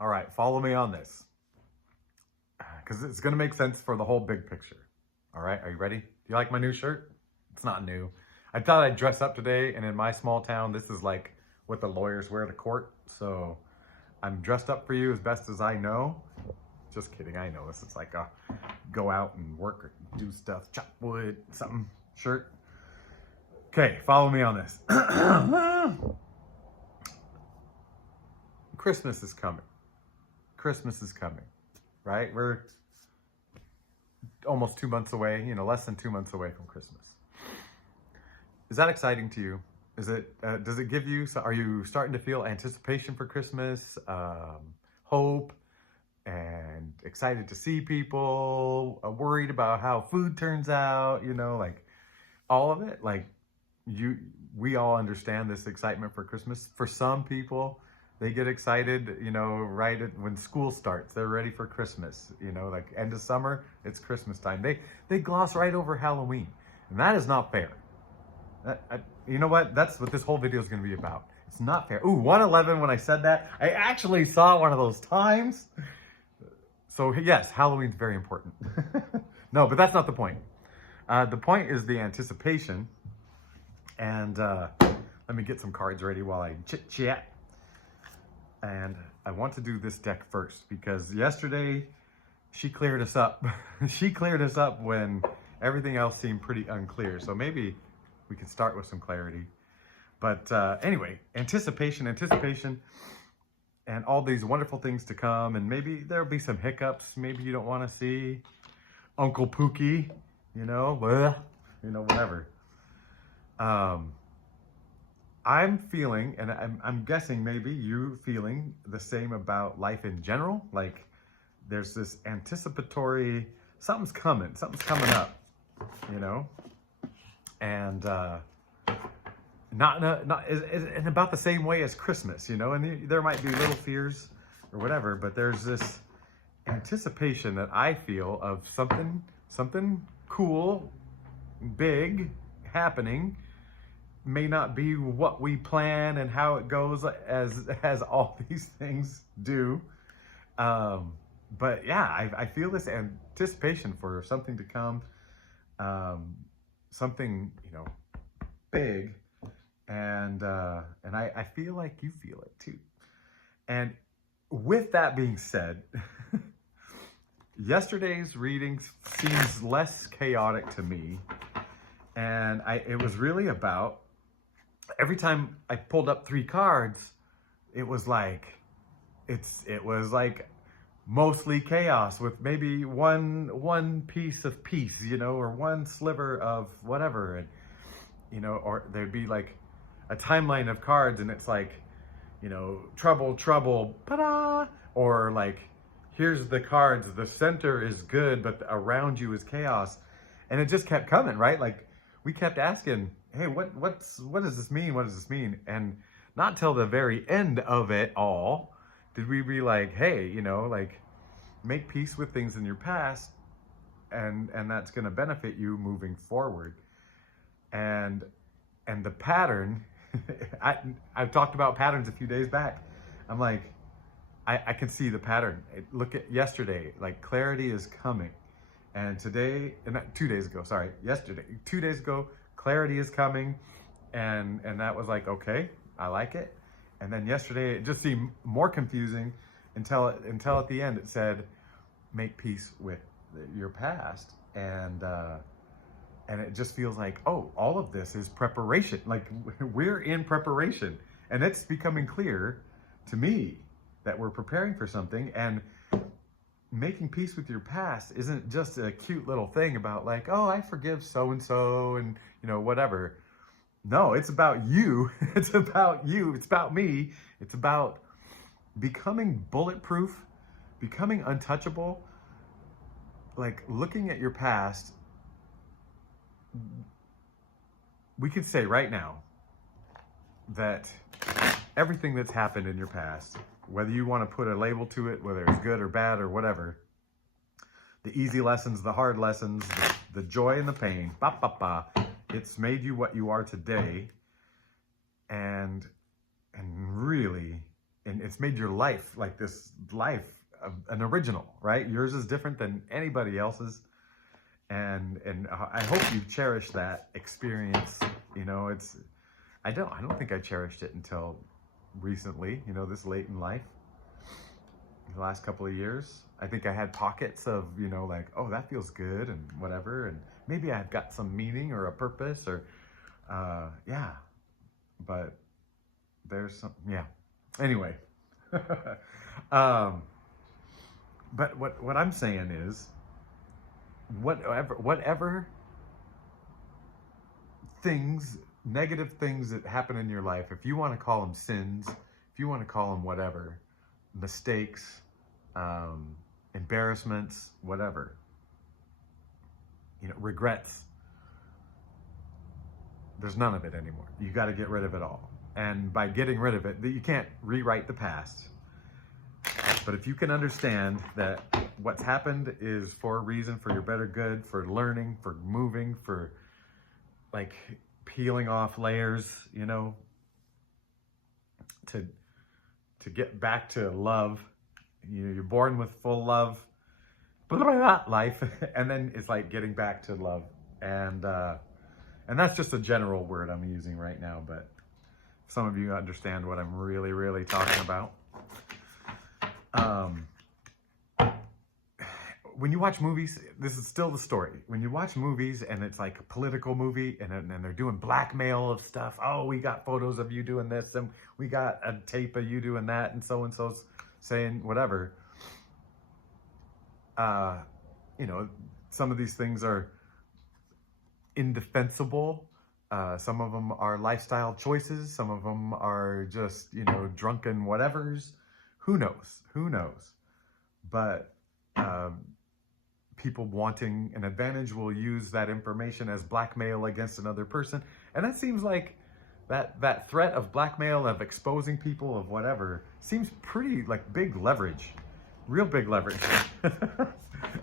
All right, follow me on this because it's going to make sense for the whole big picture. All right, are you ready? Do you like my new shirt? It's not new. I thought I'd dress up today, and in my small town, this is like what the lawyers wear to court. So I'm dressed up for you as best as I know. Just kidding, I know this is like a go out and work or do stuff, chop wood, something shirt. Okay, follow me on this. Christmas is coming. Christmas is coming, right? We're almost 2 months away, less than 2 months away from Christmas. Is that exciting to you? Is it, does it give you, are you starting to feel anticipation for Christmas, hope, and excited to see people, worried about how food turns out, like all of it? Like we all understand this excitement for Christmas. For some people, they get excited, right when school starts. They're ready for Christmas, like end of summer, it's Christmas time. They gloss right over Halloween, and that is not fair. You know what? That's what this whole video is going to be about. It's not fair. Ooh, 111 when I said that. I actually saw one of those times. So yes, Halloween's very important. No, but that's not the point. The point is the anticipation. And let me get some cards ready while I chit-chat. And I want to do this deck first because yesterday she cleared us up. She cleared us up when everything else seemed pretty unclear. So maybe we can start with some clarity. But anyway, anticipation, and all these wonderful things to come. And maybe there'll be some hiccups. Maybe you don't want to see Uncle Pookie, whatever. I'm feeling, and I'm guessing maybe you feeling the same about life in general. Like there's this anticipatory, something's coming up, and not in about the same way as Christmas, and there might be little fears or whatever, but there's this anticipation that I feel of something cool, big happening. May not be what we plan and how it goes as all these things do. But yeah, I feel this anticipation for something to come, something, big. And I feel like you feel it too. And with that being said, yesterday's readings seems less chaotic to me. And it was really about, every time I pulled up 3 cards, it was like mostly chaos with maybe one piece of peace, or one sliver of whatever. And, or there'd be like a timeline of cards and it's like, trouble, ta-da! Or like, here's the cards, the center is good, but around you is chaos. And it just kept coming, right? Like we kept asking, hey, what does this mean? What does this mean? And not till the very end of it all did we be like, hey, like make peace with things in your past, and that's going to benefit you moving forward. And the pattern, I've talked about patterns a few days back. I'm like, I can see the pattern. Look at yesterday, like clarity is coming. And today, and 2 days ago, yesterday, 2 days ago, clarity is coming. And that was like, okay, I like it. And then yesterday, it just seemed more confusing until at the end it said, make peace with your past. And it just feels like, oh, all of this is preparation. Like we're in preparation. And it's becoming clear to me that we're preparing for something. And making peace with your past isn't just a cute little thing about like, oh, I forgive so-and-so and, whatever. No, it's about you. It's about you. It's about me. It's about becoming bulletproof, becoming untouchable, like looking at your past. We could say right now that everything that's happened in your past, whether you want to put a label to it, whether it's good or bad or whatever, the easy lessons, the hard lessons, the joy and the pain, it's made you what you are today. And really, and it's made your life like this life of an original, right? Yours is different than anybody else's. And I hope you cherish that experience. You know, I don't think I cherished it until recently, you know, this late in life, the last couple of years. I think I had pockets of, you know, like, oh, that feels good and whatever. And maybe I've got some meaning or a purpose or, yeah, but there's some, yeah. Anyway, but what I'm saying is, whatever things, negative things that happen in your life, if you want to call them sins, if you want to call them whatever, mistakes, embarrassments, whatever, you know, regrets, there's none of it anymore. You got to get rid of it all. And by getting rid of it, you can't rewrite the past. But if you can understand that what's happened is for a reason, for your better good, for learning, for moving, for like peeling off layers, you know, to get back to love. You know, you're born with full love, life, and then it's like getting back to love. And that's just a general word I'm using right now, but some of you understand what I'm really, really talking about. When you watch movies, this is still the story. When you watch movies and it's like a political movie and they're doing blackmail of stuff. Oh, we got photos of you doing this and we got a tape of you doing that and so-and-so's saying whatever. You know, some of these things are indefensible. Some of them are lifestyle choices. Some of them are just, you know, drunken whatevers. Who knows? Who knows? But people wanting an advantage will use that information as blackmail against another person. And that seems like that threat of blackmail, of exposing people, of whatever, seems pretty like big leverage, real big leverage.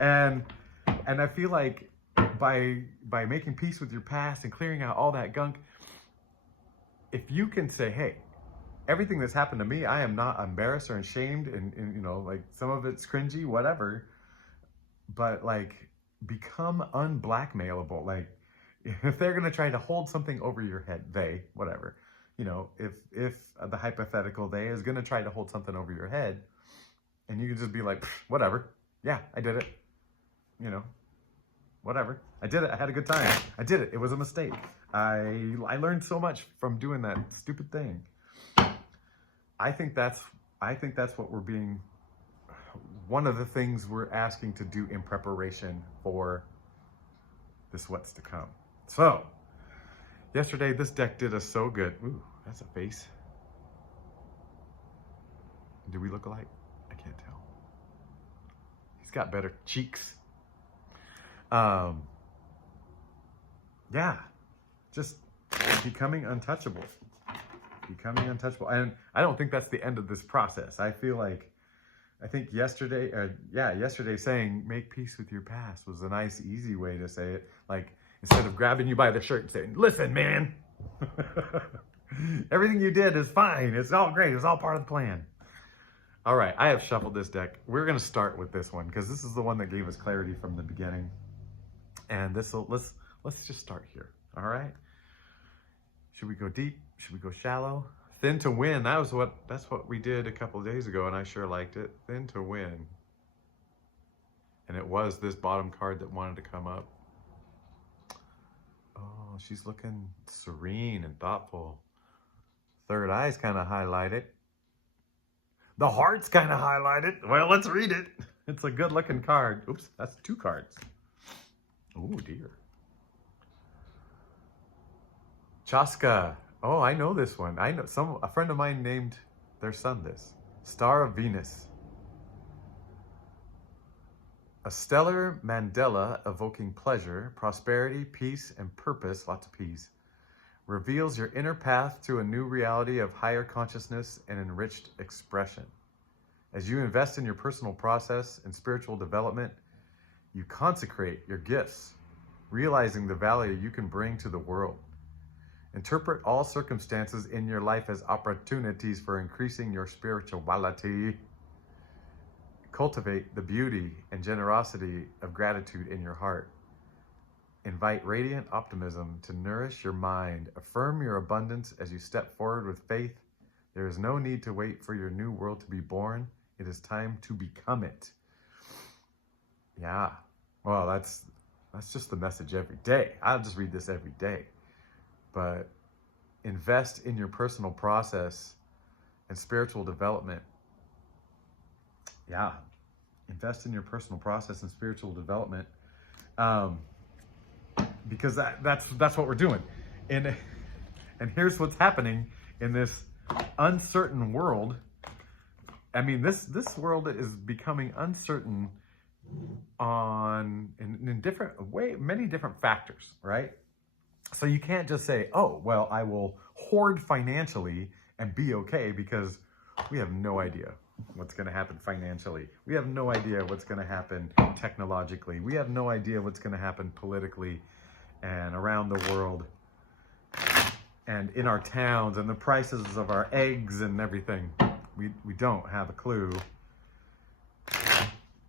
and I feel like by making peace with your past and clearing out all that gunk, if you can say, hey, everything that's happened to me, I am not embarrassed or ashamed, and you know, like some of it's cringy, whatever, but like become unblackmailable. Like if they're gonna try to hold something over your head, whatever, you know, if the hypothetical they is gonna try to hold something over your head, and you can just be like, whatever, yeah, I did it, you know, whatever, I did it, I had a good time, I did it, it was a mistake, I learned so much from doing that stupid thing. I think that's what we're being, one of the things we're asking to do in preparation for this what's to come. So, yesterday this deck did us so good. Ooh, that's a face. Do we look alike? I can't tell. He's got better cheeks. Yeah, just becoming untouchable. Becoming untouchable. And I don't think that's the end of this process. I think yesterday saying make peace with your past was a nice, easy way to say it. Like, instead of grabbing you by the shirt and saying, listen, man, everything you did is fine. It's all great. It's all part of the plan. All right, I have shuffled this deck. We're going to start with this one because this is the one that gave us clarity from the beginning. And let's just start here. All right. Should we go deep? Should we go shallow? Thin to win. That's what we did a couple of days ago, and I sure liked it. Thin to win. And it was this bottom card that wanted to come up. Oh, she's looking serene and thoughtful. Third eye's kind of highlighted. The heart's kind of highlighted. Well, let's read it. It's a good looking card. Oops, that's two cards. Oh dear. Chaska. Oh, I know this one. I know a friend of mine named their son this. Star of Venus. A stellar mandala evoking pleasure, prosperity, peace, and purpose, lots of peace, reveals your inner path to a new reality of higher consciousness and enriched expression. As you invest in your personal process and spiritual development, you consecrate your gifts, realizing the value you can bring to the world. Interpret all circumstances in your life as opportunities for increasing your spirituality. Cultivate the beauty and generosity of gratitude in your heart. Invite radiant optimism to nourish your mind. Affirm your abundance as you step forward with faith. There is no need to wait for your new world to be born. It is time to become it. Yeah. Well, that's just the message every day. I'll just read this every day. But invest in your personal process and spiritual development. Yeah. Invest in your personal process and spiritual development. Because that's what we're doing. And here's what's happening in this uncertain world. I mean, this world is becoming uncertain in different way, many different factors, right? So you can't just say, oh, well, I will hoard financially and be okay, because we have no idea what's going to happen financially. We have no idea what's going to happen technologically. We have no idea what's going to happen politically and around the world and in our towns, and the prices of our eggs and everything. We don't have a clue.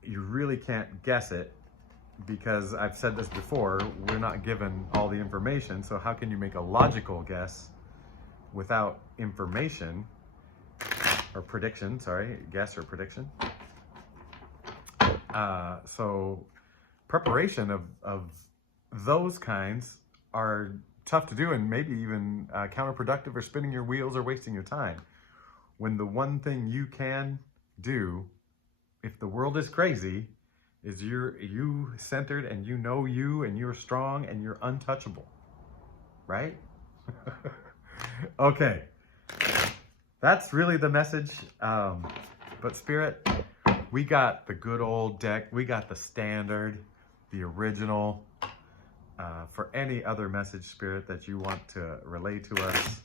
You really can't guess it, because I've said this before, we're not given all the information. So how can you make a logical guess without information or prediction? Sorry, guess or prediction. So preparation of those kinds are tough to do, and maybe even counterproductive, or spinning your wheels, or wasting your time. When the one thing you can do, if the world is crazy, is you centered, and you know you, and you're strong, and you're untouchable, right? Okay, that's really the message. But Spirit, we got the good old deck, we got the standard, the original. For any other message, Spirit, that you want to relay to us.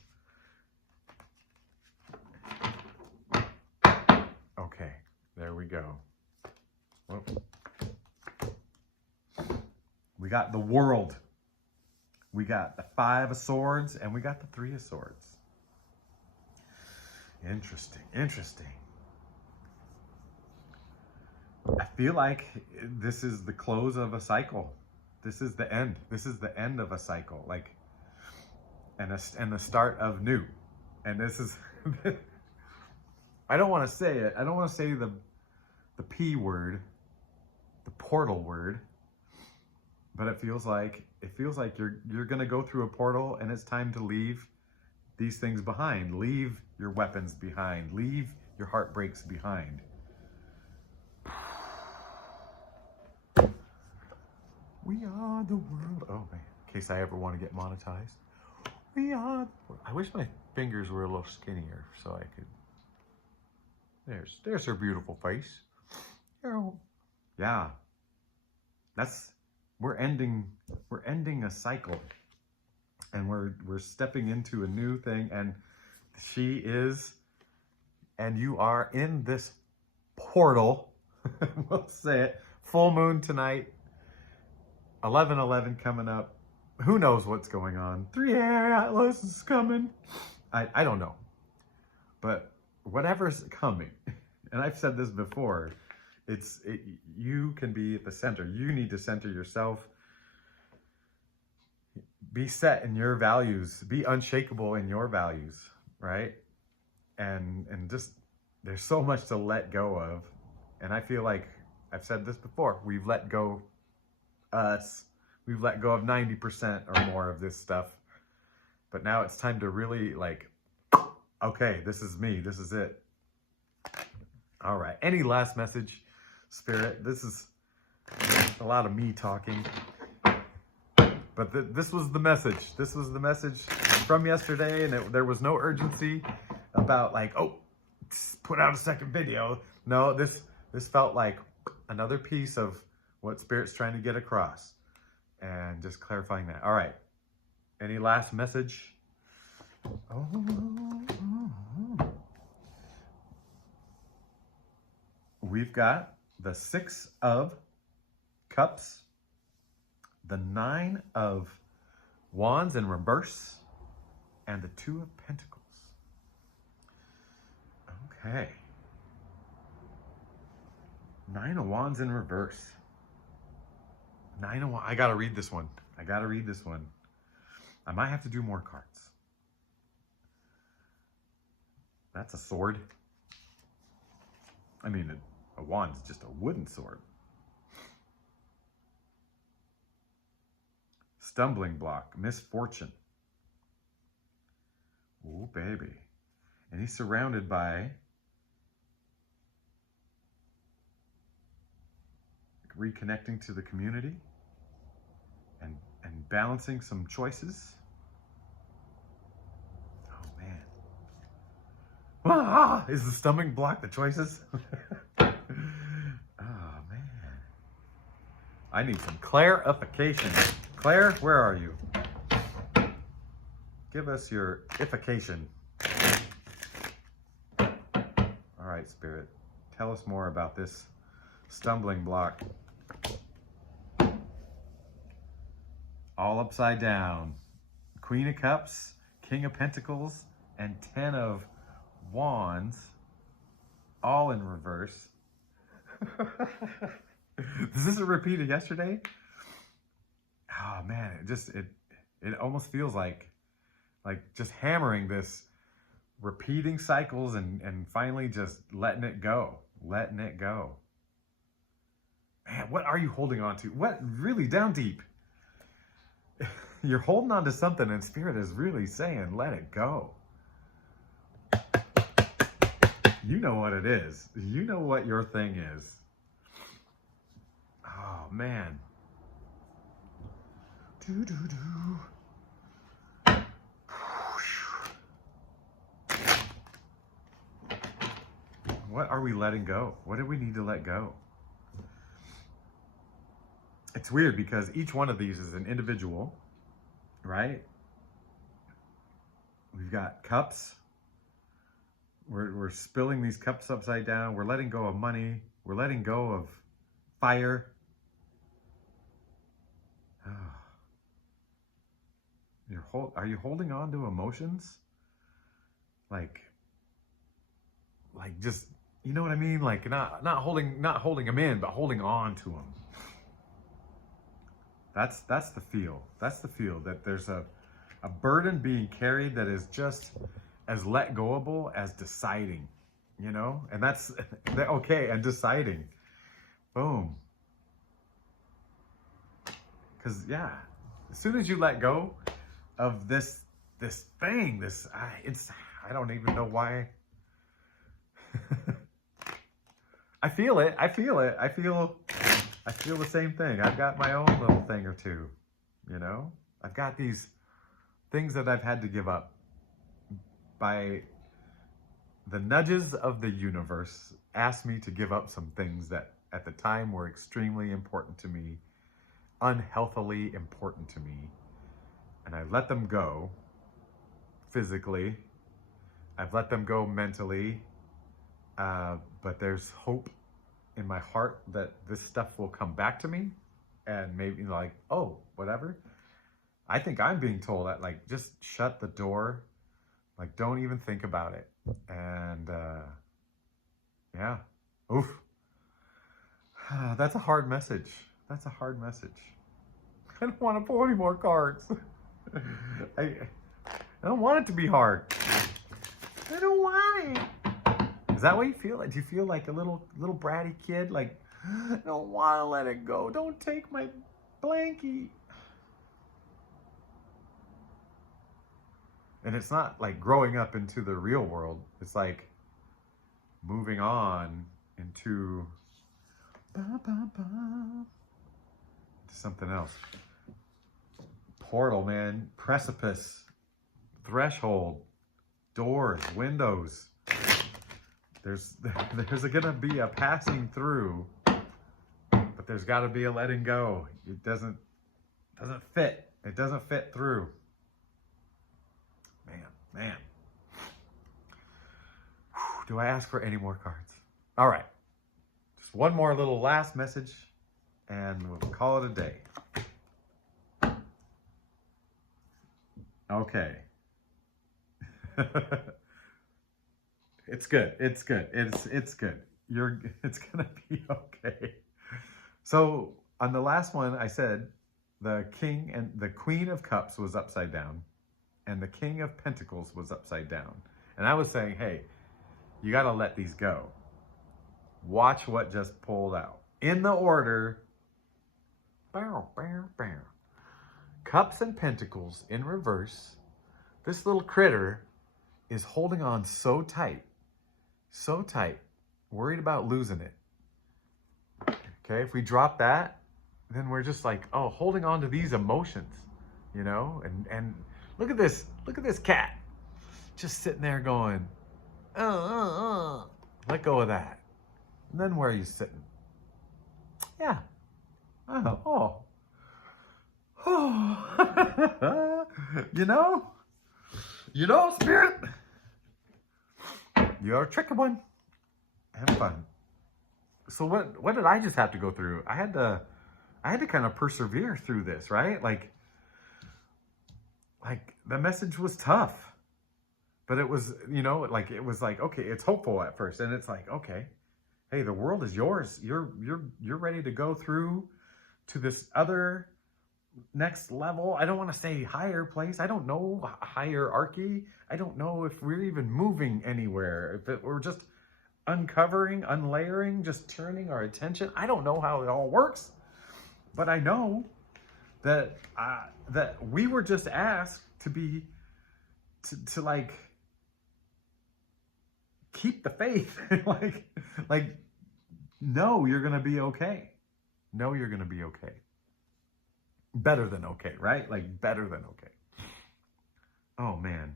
Okay, there we go. Whoop. We got the world. We got the 5 of Swords, and we got the 3 of Swords. Interesting, interesting. I feel like this is the close of a cycle. This is the end. This is the end of a cycle, like, and the start of new. And this is, I don't want to say it. I don't want to say the P word, the portal word, but it feels like you're gonna go through a portal, and it's time to leave these things behind. Leave your weapons behind. Leave your heartbreaks behind. We are the world. Oh, man. In case I ever want to get monetized. We are. I wish my fingers were a little skinnier so I could. There's her beautiful face. Yeah. We're ending a cycle, and we're stepping into a new thing, and she is, and you are in this portal. We'll say it. Full moon tonight. 11/11 coming up. Who knows what's going on? 3 Air Atlas is coming. I don't know. But whatever's coming, and I've said this before, you can be at the center. You need to center yourself. Be set in your values. Be unshakable in your values, right? And just, there's so much to let go of. And I feel like, I've said this before, we've let go we've let go of 90% or more of this stuff, but now it's time to really, like, okay, this is me, this is it. All right, any last message, Spirit? This is a lot of me talking, but this was the message. This was the message from yesterday, and there was no urgency about, like, oh, put out a second video. No, this felt like another piece of what Spirit's trying to get across, and just clarifying that. All right. Any last message? We've got the 6 of Cups, the 9 of Wands in reverse, and the Two of Pentacles. Okay. Nine of Wands in reverse. Nine of Wands. I gotta read this one. I gotta read this one. I might have to do more cards. That's a sword. I mean, a wand's just a wooden sword. Stumbling block, misfortune. Oh, baby. And he's surrounded by reconnecting to the community and balancing some choices. Oh, man. Ah, is the stumbling block the choices? Oh, man. I need some clarification. Claire, where are you? Give us your ification. All right, Spirit. Tell us more about this stumbling block. All upside down. Queen of Cups, King of Pentacles, and 10 of Wands. All in reverse. Is this a repeat of yesterday? Oh man, it almost feels like just hammering this, repeating cycles and finally just letting it go. Letting it go. Man, what are you holding on to? What, really down deep? You're holding on to something and Spirit is really saying, let it go. You know what it is. You know what your thing is. Oh, man. What are we letting go? What do we need to let go? It's weird because each one of these is an individual, right? We've got cups. We're spilling these cups upside down. We're letting go of money. We're letting go of fire. Are you holding on to emotions? Like just, you know what I mean? Like not holding them in, but holding on to them. That's the feel. That's the feel that there's a burden being carried that is just as let goable as deciding, you know? And that's okay, and deciding. Boom. Because yeah, as soon as you let go of this thing, I don't even know why. I feel it. I feel the same thing. I've got my own little thing or two, you know? I've got these things that I've had to give up by the nudges of the universe. Asked me to give up some things that at the time were extremely important to me, unhealthily important to me. And I let them go physically. I've let them go mentally. But there's hope in my heart that this stuff will come back to me and maybe like, oh, whatever. I think I'm being told that, like, just shut the door. Like, don't even think about it. And yeah, oof. That's a hard message. That's a hard message. I don't want to pull any more cards. I don't want it to be hard. I don't want it. Is that what you feel? Do you feel like a little bratty kid? Like, I don't want to let it go. Don't take my blankie. And it's not like growing up into the real world. It's like moving on into something else. Portal, man. Precipice. Threshold. Doors. Windows. There's gonna be a passing through, but there's got to be a letting go. It doesn't fit. It doesn't fit through. Man. Do I ask for any more cards? All right. Just one more little last message, and we'll call it a day. Okay. It's good. It's good. It's good. It's gonna be okay. So on the last one, I said the king and the queen of cups was upside down, and the king of pentacles was upside down. And I was saying, hey, you got to let these go. Watch what just pulled out in the order. Bow, bow, bow. Cups and pentacles in reverse. This little critter is holding on so tight, worried about losing it. Okay, if we drop that, then we're just like, oh, holding on to these emotions, you know? And look at this cat. Just sitting there going, let go of that. And then where are you sitting? Yeah. Oh. You know, spirit. You're a tricky one. Have fun. So what did I just have to go through? I had to kind of persevere through this, right? Like the message was tough, but it was, it was like, okay, it's hopeful at first. And it's like, okay, hey, the world is yours. You're ready to go through to this other next level. I don't want to say higher place. I don't know hierarchy. I don't know if we're even moving anywhere. If we're just uncovering, unlayering, just turning our attention. I don't know how it all works, but I know that that we were just asked to be to like keep the faith. like no, you're gonna be okay. No, you're gonna be okay. Better than okay, right? Like better than okay. Oh man.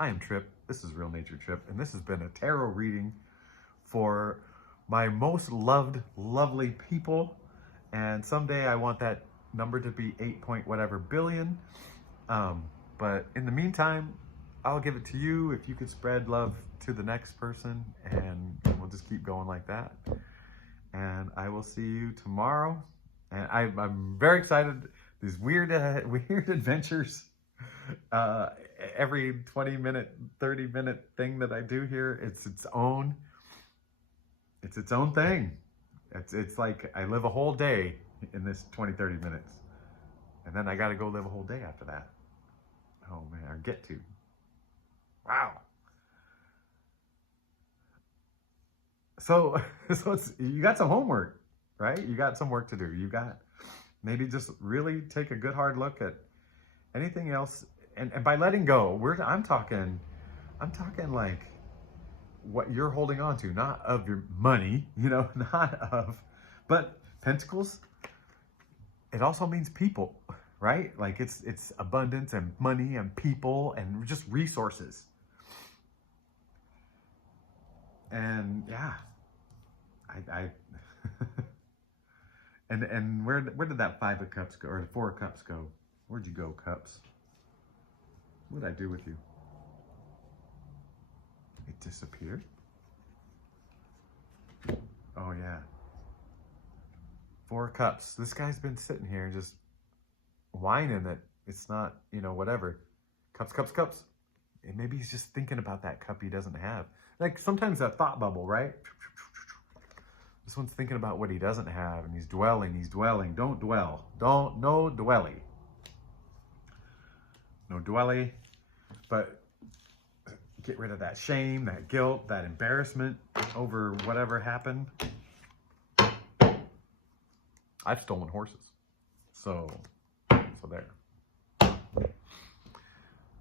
I am Trip. This is Real Nature Trip, and this has been a tarot reading for my most loved, lovely people. And someday I want that number to be 8 point whatever billion. But in the meantime, I'll give it to you if you could spread love to the next person, and we'll just keep going like that. And I will see you tomorrow. And I'm very excited. These weird adventures. Every 20-minute, 30-minute thing that I do here, it's its own thing. It's like I live a whole day in this 20-30 minutes, and then I got to go live a whole day after that. Oh man, or get to. Wow. So you got some homework, right? You got some work to do. You got maybe just really take a good hard look at anything else. And by letting go, I'm talking like what you're holding on to, not of your money, not of, but pentacles. It also means people, right? Like it's abundance and money and people and just resources. And yeah, I and where did that 5 of cups go, or the 4 of cups go? Where'd you go, cups? What did I do with you? It disappeared? Oh yeah. 4 cups. This guy's been sitting here just whining that it's not, whatever. Cups. And maybe he's just thinking about that cup he doesn't have. Like sometimes that thought bubble, right? This one's thinking about what he doesn't have, and he's dwelling. Don't dwell. No dwelly. No dwelly. But get rid of that shame, that guilt, that embarrassment over whatever happened. I've stolen horses. So there.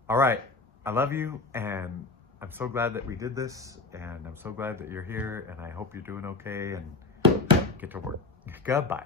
All right. I love you, and I'm so glad that we did this, and I'm so glad that you're here, and I hope you're doing okay, and get to work. Goodbye.